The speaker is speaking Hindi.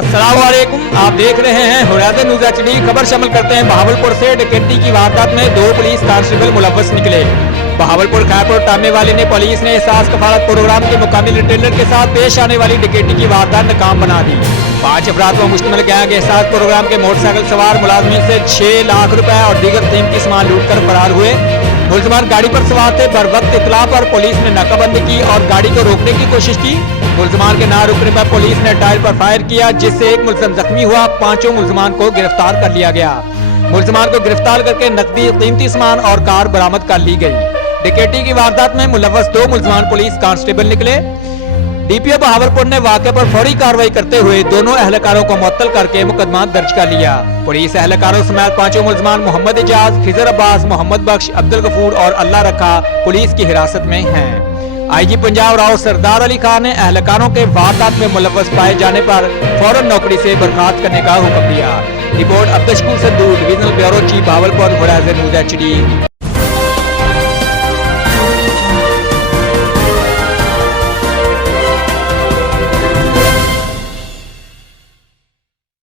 अस्सलामुअलैकुम, आप देख रहे हैं वारदात न्यूज़ HD। खबर शामिल करते हैं बहावलपुर से। डकैती की वारदात में 2 पुलिस कांस्टेबल मुलवस निकले। बहावलपुर खैरपुर टामे वाले ने पुलिस ने एहसास कफालत प्रोग्राम के मुकामी रिटेलर के साथ पेश आने वाली डकैती की वारदात नाकाम बना दी। 5 अफराद पर मुश्तमिल गैंग एहसास प्रोग्राम के मोटरसाइकिल सवार मुलाजमीन से 6 लाख रुपए और दीगर कीमती सामान लूट कर फरार हुए। मुलजमान गाड़ी पर सवार थे। बर वक्त इतला पर पुलिस ने नाकाबंदी की और गाड़ी को रोकने की कोशिश की। मुलजमान के ना रुकने पर पुलिस ने टायर पर फायर किया, जिससे एक मुलजम जख्मी हुआ। 5 मुलजमान को गिरफ्तार कर लिया गया। मुलजमान को गिरफ्तार करके नकदी कीमती सामान और कार बरामद कर ली गई। डकैती की वारदात में मुलवस 2 मुलजमान पुलिस कांस्टेबल निकले। DPO बहावलपुर ने वाक़े पर फौरी कार्रवाई करते हुए दोनों अहलकारों को मुअत्तल करके मुकदमा दर्ज कर लिया। पुलिस अहलकारों समेत 5 मुलजमान मोहम्मद इजाज, खिजर अब्बास, मोहम्मद बख्श, अब्दुल गफूर और अल्लाह रखा पुलिस की हिरासत में हैं। IG पंजाब राव सरदार अली खान ने अहलकारों के वारदात में मुलवस पाए जाने पर फौरन नौकरी से बर्खास्त करने का हुक्म दिया। Report Abdul Shakoor Sandhu, divisional bureau chief Bahawalpur, Wardaat news HD।